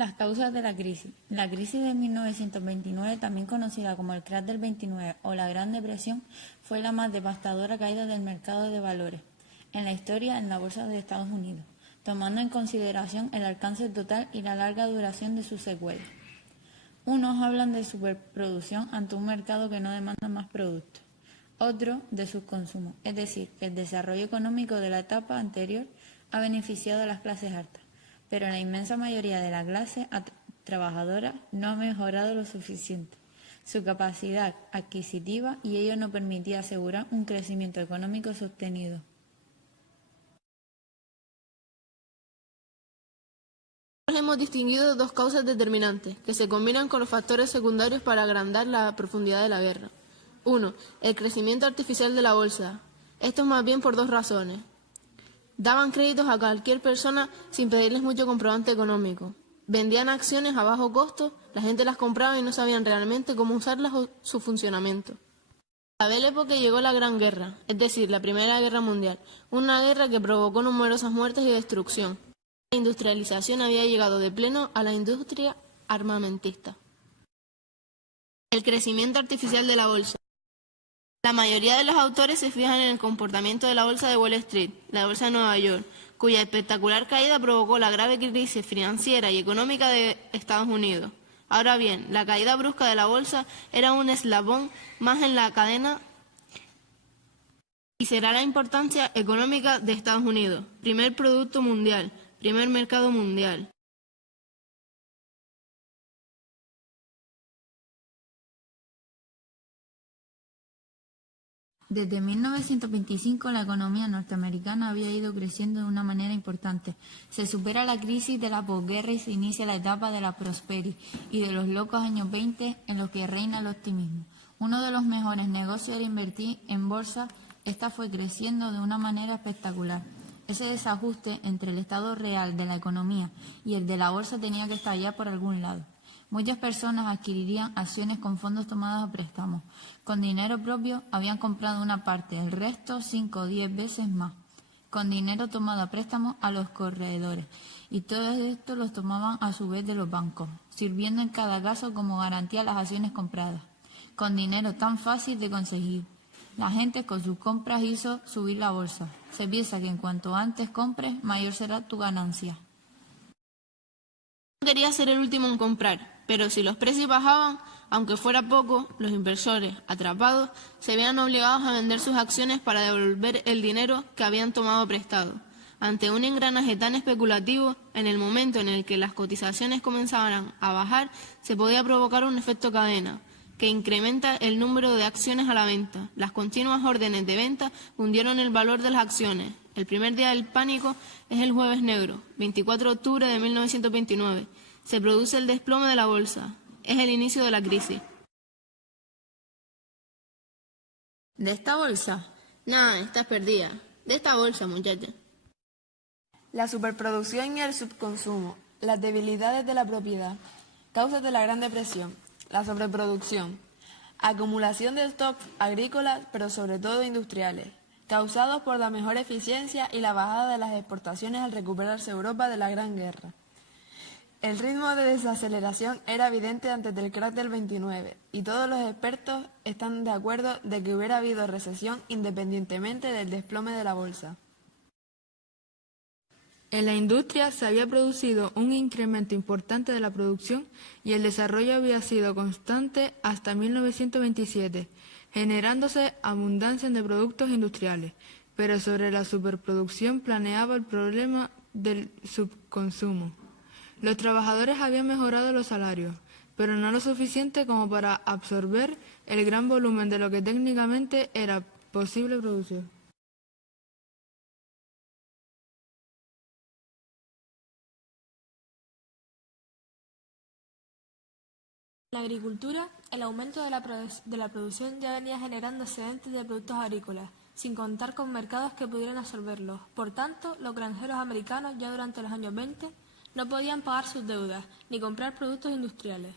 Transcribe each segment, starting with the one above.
Las causas de la crisis. La crisis de 1929, también conocida como el crash del 29 o la Gran Depresión, fue la más devastadora caída del mercado de valores en la historia en la bolsa de Estados Unidos, tomando en consideración el alcance total y la larga duración de sus secuelas. Unos hablan de superproducción ante un mercado que no demanda más productos, otros de subconsumo, es decir, que el desarrollo económico de la etapa anterior ha beneficiado a las clases altas, pero la inmensa mayoría de la clase trabajadora no ha mejorado lo suficiente su capacidad adquisitiva y ello no permitía asegurar un crecimiento económico sostenido. Hemos distinguido dos causas determinantes, que se combinan con los factores secundarios para agrandar la profundidad de la guerra. 1. El crecimiento artificial de la bolsa. Esto es más bien por dos razones. Daban créditos a cualquier persona sin pedirles mucho comprobante económico. Vendían acciones a bajo costo, la gente las compraba y no sabían realmente cómo usarlas o su funcionamiento. A la Belle Époque llegó la Gran Guerra, es decir, la Primera Guerra Mundial, una guerra que provocó numerosas muertes y destrucción. La industrialización había llegado de pleno a la industria armamentista. El crecimiento artificial de la bolsa. La mayoría de los autores se fijan en el comportamiento de la bolsa de Wall Street, la bolsa de Nueva York, cuya espectacular caída provocó la grave crisis financiera y económica de Estados Unidos. Ahora bien, la caída brusca de la bolsa era un eslabón más en la cadena y será la importancia económica de Estados Unidos, primer producto mundial, primer mercado mundial. Desde 1925 la economía norteamericana había ido creciendo de una manera importante. Se supera la crisis de la posguerra y se inicia la etapa de la prosperity y de los locos años 20 en los que reina el optimismo. Uno de los mejores negocios era invertir en bolsa. Esta fue creciendo de una manera espectacular. Ese desajuste entre el estado real de la economía y el de la bolsa tenía que estallar por algún lado. Muchas personas adquirirían acciones con fondos tomados a préstamos. Con dinero propio habían comprado una parte, el resto 5 o 10 veces más, con dinero tomado a préstamos a los corredores. Y todo esto los tomaban a su vez de los bancos, sirviendo en cada caso como garantía las acciones compradas, con dinero tan fácil de conseguir. La gente con sus compras hizo subir la bolsa. Se piensa que en cuanto antes compres, mayor será tu ganancia. No quería ser el último en comprar, pero si los precios bajaban, aunque fuera poco, los inversores, atrapados, se veían obligados a vender sus acciones para devolver el dinero que habían tomado prestado. Ante un engranaje tan especulativo, en el momento en el que las cotizaciones comenzaban a bajar, se podía provocar un efecto cadena, que incrementa el número de acciones a la venta. Las continuas órdenes de venta hundieron el valor de las acciones. El primer día del pánico es el Jueves Negro, 24 de octubre de 1929. Se produce el desplome de la bolsa. Es el inicio de la crisis. ¿De esta bolsa? Nada, estás perdida. De esta bolsa, muchacha. La superproducción y el subconsumo. Las debilidades de la propiedad. Causas de la Gran Depresión. La sobreproducción, acumulación de stocks agrícolas, pero sobre todo industriales, causados por la mejor eficiencia y la bajada de las exportaciones al recuperarse Europa de la Gran Guerra. El ritmo de desaceleración era evidente antes del crash del 29, y todos los expertos están de acuerdo de que hubiera habido recesión independientemente del desplome de la bolsa. En la industria se había producido un incremento importante de la producción y el desarrollo había sido constante hasta 1927, generándose abundancia de productos industriales, pero sobre la superproducción planeaba el problema del subconsumo. Los trabajadores habían mejorado los salarios, pero no lo suficiente como para absorber el gran volumen de lo que técnicamente era posible producir. En la agricultura, el aumento de la producción ya venía generando excedentes de productos agrícolas, sin contar con mercados que pudieran absorberlos. Por tanto, los granjeros americanos ya durante los años 20 no podían pagar sus deudas ni comprar productos industriales.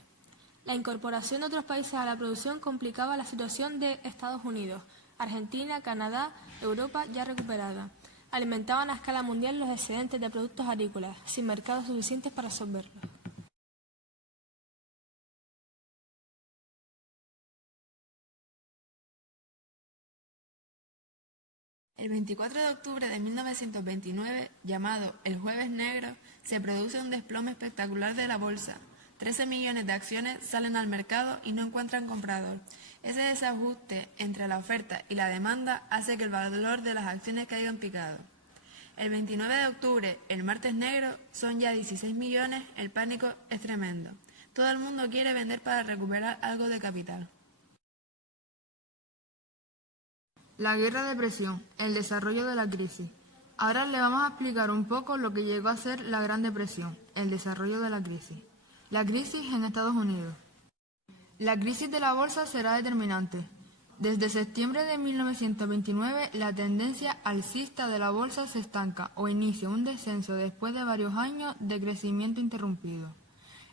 La incorporación de otros países a la producción complicaba la situación de Estados Unidos, Argentina, Canadá, Europa ya recuperada. Alimentaban a escala mundial los excedentes de productos agrícolas, sin mercados suficientes para absorberlos. El 24 de octubre de 1929, llamado el Jueves Negro, se produce un desplome espectacular de la bolsa. 13 millones de acciones salen al mercado y no encuentran comprador. Ese desajuste entre la oferta y la demanda hace que el valor de las acciones caiga en picado. El 29 de octubre, el Martes Negro, son ya 16 millones, el pánico es tremendo. Todo el mundo quiere vender para recuperar algo de capital. La Guerra Depresión, el desarrollo de la crisis. Ahora le vamos a explicar un poco lo que llegó a ser la Gran Depresión, el desarrollo de la crisis. La crisis en Estados Unidos. La crisis de la bolsa será determinante. Desde septiembre de 1929, la tendencia alcista de la bolsa se estanca o inicia un descenso después de varios años de crecimiento interrumpido.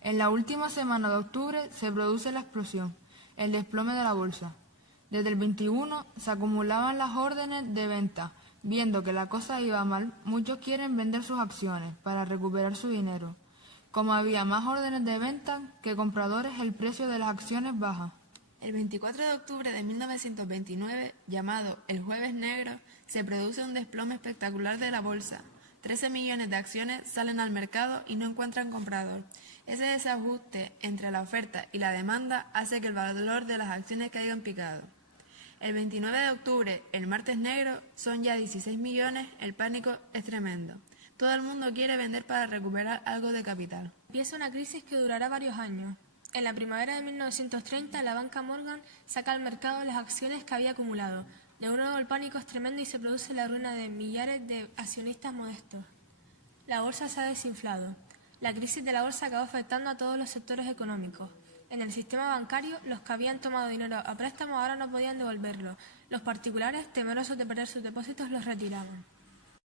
En la última semana de octubre se produce la explosión, el desplome de la bolsa. Desde el 21 se acumulaban las órdenes de venta. Viendo que la cosa iba mal, muchos quieren vender sus acciones para recuperar su dinero. Como había más órdenes de venta que compradores, el precio de las acciones baja. El 24 de octubre de 1929, llamado el Jueves Negro, se produce un desplome espectacular de la bolsa. 13 millones de acciones salen al mercado y no encuentran comprador. Ese desajuste entre la oferta y la demanda hace que el valor de las acciones caiga en picado. El 29 de octubre, el Martes Negro, son ya 16 millones, el pánico es tremendo. Todo el mundo quiere vender para recuperar algo de capital. Empieza una crisis que durará varios años. En la primavera de 1930, la banca Morgan saca al mercado las acciones que había acumulado. De nuevo el pánico es tremendo y se produce la ruina de millares de accionistas modestos. La bolsa se ha desinflado. La crisis de la bolsa acabó afectando a todos los sectores económicos. En el sistema bancario, los que habían tomado dinero a préstamo ahora no podían devolverlo. Los particulares, temerosos de perder sus depósitos, los retiraban.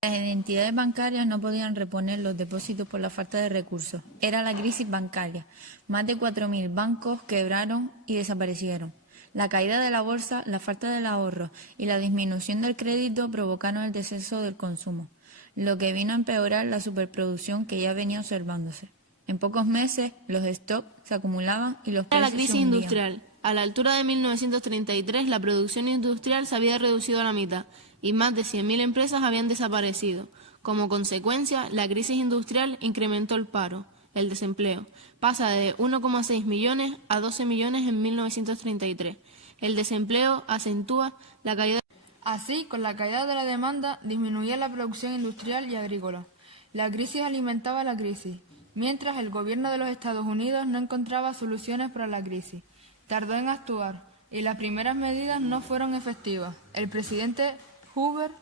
Las entidades bancarias no podían reponer los depósitos por la falta de recursos. Era la crisis bancaria. Más de 4.000 bancos quebraron y desaparecieron. La caída de la bolsa, la falta del ahorro y la disminución del crédito provocaron el descenso del consumo, lo que vino a empeorar la superproducción que ya venía observándose. En pocos meses, los stocks se acumulaban y los precios La crisis se hundían. industrial. A la altura de 1933, la producción industrial se había reducido a la mitad y más de 100.000 empresas habían desaparecido. Como consecuencia, la crisis industrial incrementó el paro, el desempleo. Pasa de 1,6 millones a 12 millones en 1933. El desempleo acentúa la caída. Así, con la caída de la demanda, disminuía la producción industrial y agrícola. La crisis alimentaba la crisis, mientras el gobierno de los Estados Unidos no encontraba soluciones para la crisis. Tardó en actuar y las primeras medidas no fueron efectivas. El presidente Hoover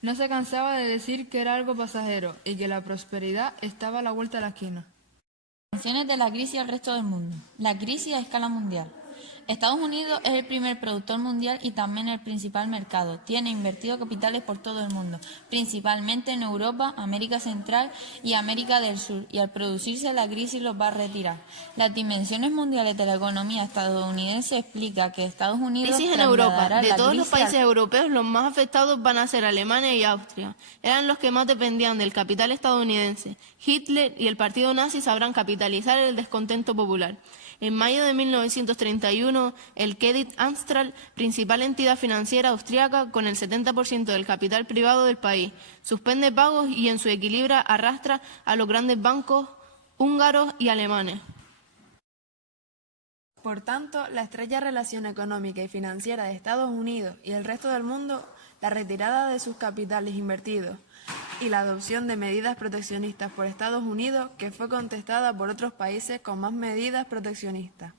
no se cansaba de decir que era algo pasajero y que la prosperidad estaba a la vuelta de la esquina. Sanciones de la crisis al resto del mundo. La crisis a escala mundial. Estados Unidos es el primer productor mundial y también el principal mercado. Tiene invertido capitales por todo el mundo, principalmente en Europa, América Central y América del Sur, y al producirse la crisis los va a retirar. Las dimensiones mundiales de la economía estadounidense explica que Estados Unidos Crisis en Europa. trasladará De la todos los crisis países europeos, los más afectados van a ser Alemania y Austria. Eran los que más dependían del capital estadounidense. Hitler y el partido nazi sabrán capitalizar el descontento popular. En mayo de 1931, el Credit Anstalt, principal entidad financiera austriaca con el 70% del capital privado del país, suspende pagos y en su equilibrio arrastra a los grandes bancos húngaros y alemanes. Por tanto, la estrecha relación económica y financiera de Estados Unidos y el resto del mundo, la retirada de sus capitales invertidos y la adopción de medidas proteccionistas por Estados Unidos, que fue contestada por otros países con más medidas proteccionistas.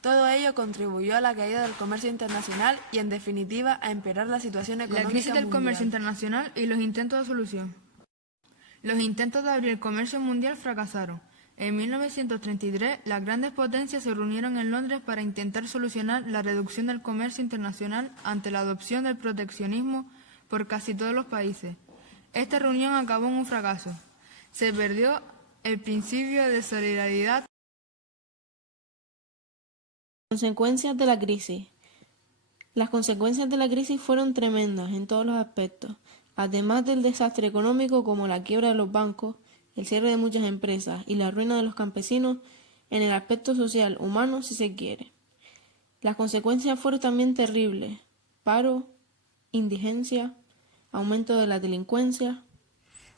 Todo ello contribuyó a la caída del comercio internacional y, en definitiva, a empeorar la situación económica La crisis del mundial. comercio internacional y los intentos de solución. Los intentos de abrir el comercio mundial fracasaron. En 1933, las grandes potencias se reunieron en Londres para intentar solucionar la reducción del comercio internacional ante la adopción del proteccionismo por casi todos los países. Esta reunión acabó en un fracaso. Se perdió el principio de solidaridad. Consecuencias de la crisis. Las consecuencias de la crisis fueron tremendas en todos los aspectos. Además del desastre económico como la quiebra de los bancos, el cierre de muchas empresas y la ruina de los campesinos, en el aspecto social, humano, si se quiere. Las consecuencias fueron también terribles: paro, indigencia, aumento de la delincuencia.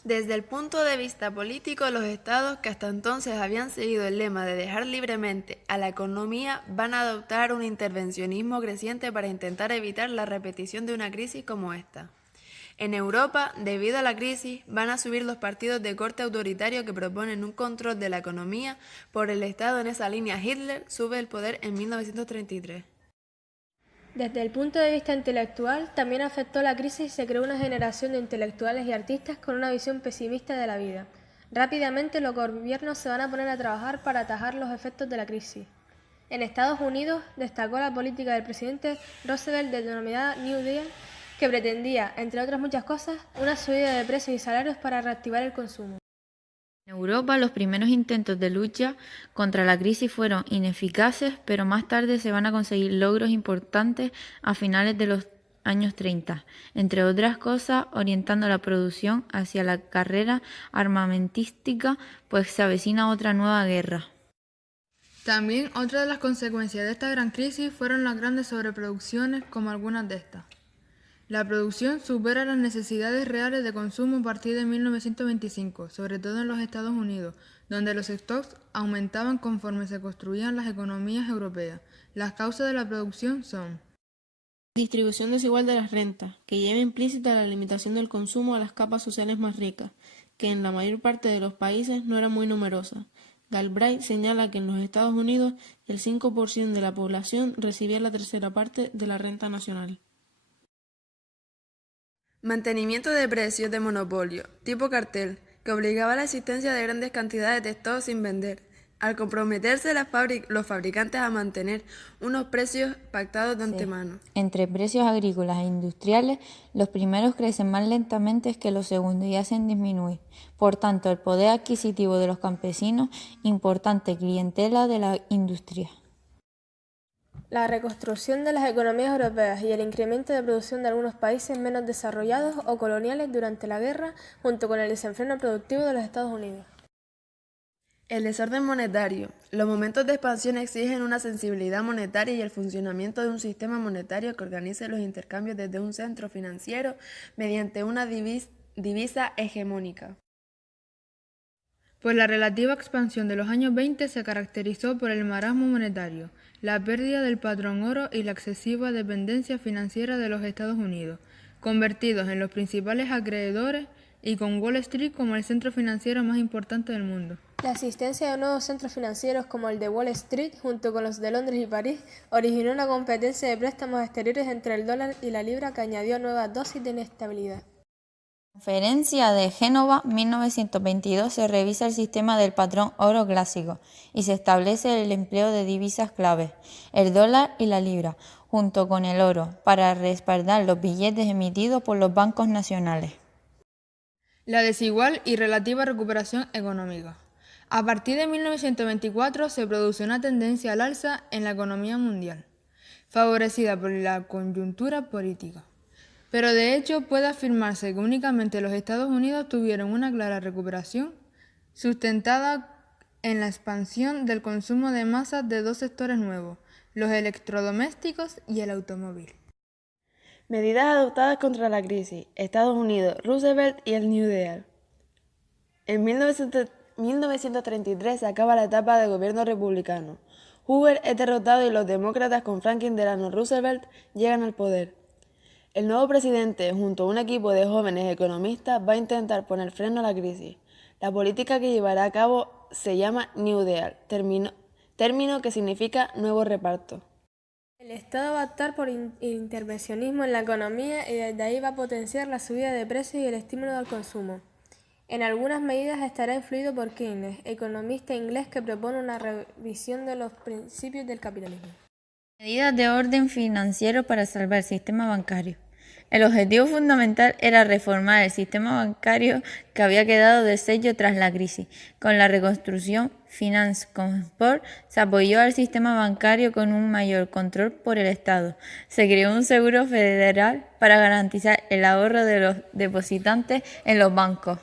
Desde el punto de vista político, los estados que hasta entonces habían seguido el lema de dejar libremente a la economía van a adoptar un intervencionismo creciente para intentar evitar la repetición de una crisis como esta. En Europa, debido a la crisis, van a subir los partidos de corte autoritario que proponen un control de la economía por el Estado. En esa línea, Hitler sube el poder en 1933. Desde el punto de vista intelectual, también afectó la crisis y se creó una generación de intelectuales y artistas con una visión pesimista de la vida. Rápidamente los gobiernos se van a poner a trabajar para atajar los efectos de la crisis. En Estados Unidos destacó la política del presidente Roosevelt denominada New Deal, que pretendía, entre otras muchas cosas, una subida de precios y salarios para reactivar el consumo. En Europa, los primeros intentos de lucha contra la crisis fueron ineficaces, pero más tarde se van a conseguir logros importantes a finales de los años 30, entre otras cosas, orientando la producción hacia la carrera armamentística, pues se avecina otra nueva guerra. También otra de las consecuencias de esta gran crisis fueron las grandes sobreproducciones, como algunas de estas. La producción supera las necesidades reales de consumo a partir de 1925, sobre todo en los Estados Unidos, donde los stocks aumentaban conforme se construían las economías europeas. Las causas de la producción son: Distribución desigual de las rentas, que lleva implícita la limitación del consumo a las capas sociales más ricas, que en la mayor parte de los países no era muy numerosa. Galbraith señala que en los Estados Unidos el 5% de la población recibía la tercera parte de la renta nacional. Mantenimiento de precios de monopolio, tipo cartel, que obligaba a la existencia de grandes cantidades de stock sin vender, al comprometerse los fabricantes a mantener unos precios pactados de antemano. Entre precios agrícolas e industriales, los primeros crecen más lentamente que los segundos y hacen disminuir, por tanto, el poder adquisitivo de los campesinos, importante clientela de la industria. La reconstrucción de las economías europeas y el incremento de producción de algunos países menos desarrollados o coloniales durante la guerra, junto con el desenfreno productivo de los Estados Unidos. El desorden monetario. Los momentos de expansión exigen una sensibilidad monetaria y el funcionamiento de un sistema monetario que organice los intercambios desde un centro financiero mediante una divisa hegemónica. Pues la relativa expansión de los años 20 se caracterizó por el marasmo monetario, la pérdida del patrón oro y la excesiva dependencia financiera de los Estados Unidos, convertidos en los principales acreedores y con Wall Street como el centro financiero más importante del mundo. La existencia de nuevos centros financieros como el de Wall Street, junto con los de Londres y París, originó una competencia de préstamos exteriores entre el dólar y la libra que añadió nuevas dosis de inestabilidad. Conferencia de Génova, 1922, se revisa el sistema del patrón oro clásico y se establece el empleo de divisas claves, el dólar y la libra, junto con el oro, para respaldar los billetes emitidos por los bancos nacionales. La desigual y relativa recuperación económica. A partir de 1924 se produce una tendencia al alza en la economía mundial, favorecida por la coyuntura política. Pero de hecho puede afirmarse que únicamente los Estados Unidos tuvieron una clara recuperación, sustentada en la expansión del consumo de masas de dos sectores nuevos, los electrodomésticos y el automóvil. Medidas adoptadas contra la crisis. Estados Unidos, Roosevelt y el New Deal. En 1933 se acaba la etapa de gobierno republicano. Hoover es derrotado y los demócratas con Franklin Delano Roosevelt llegan al poder. El nuevo presidente, junto a un equipo de jóvenes economistas, va a intentar poner freno a la crisis. La política que llevará a cabo se llama New Deal, término que significa nuevo reparto. El Estado va a optar por intervencionismo en la economía y desde ahí va a potenciar la subida de precios y el estímulo al consumo. En algunas medidas estará influido por Keynes, economista inglés que propone una revisión de los principios del capitalismo. Medidas de orden financiero para salvar el sistema bancario. El objetivo fundamental era reformar el sistema bancario que había quedado deshecho tras la crisis. Con la reconstrucción, Finance Comport se apoyó al sistema bancario con un mayor control por el Estado. Se creó un seguro federal para garantizar el ahorro de los depositantes en los bancos.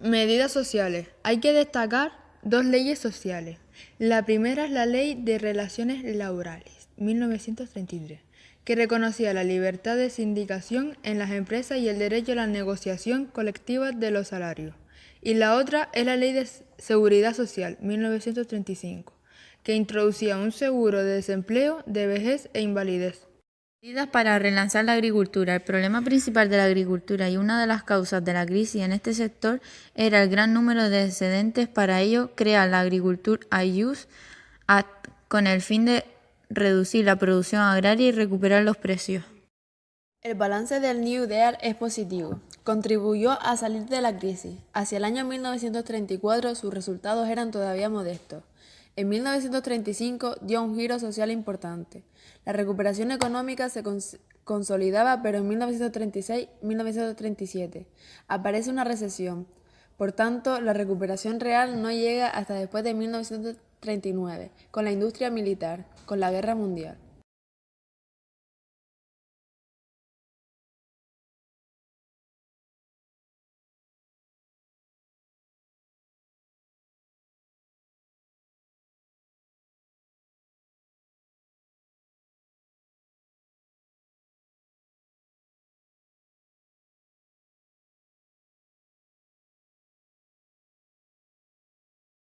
Medidas sociales. Hay que destacar dos leyes sociales. La primera es la Ley de Relaciones Laborales, 1933, que reconocía la libertad de sindicación en las empresas y el derecho a la negociación colectiva de los salarios. Y la otra es la Ley de Seguridad Social, 1935, que introducía un seguro de desempleo, de vejez e invalidez. Medidas para relanzar la agricultura. El problema principal de la agricultura y una de las causas de la crisis en este sector era el gran número de excedentes. Para ello, crea la Agriculture Use Act con el fin de reducir la producción agraria y recuperar los precios. El balance del New Deal es positivo. Contribuyó a salir de la crisis. Hacia el año 1934 sus resultados eran todavía modestos. En 1935 dio un giro social importante. La recuperación económica se consolidaba, pero en 1936-1937 aparece una recesión. Por tanto, la recuperación real no llega hasta después de 1939, con la industria militar, con la Guerra Mundial.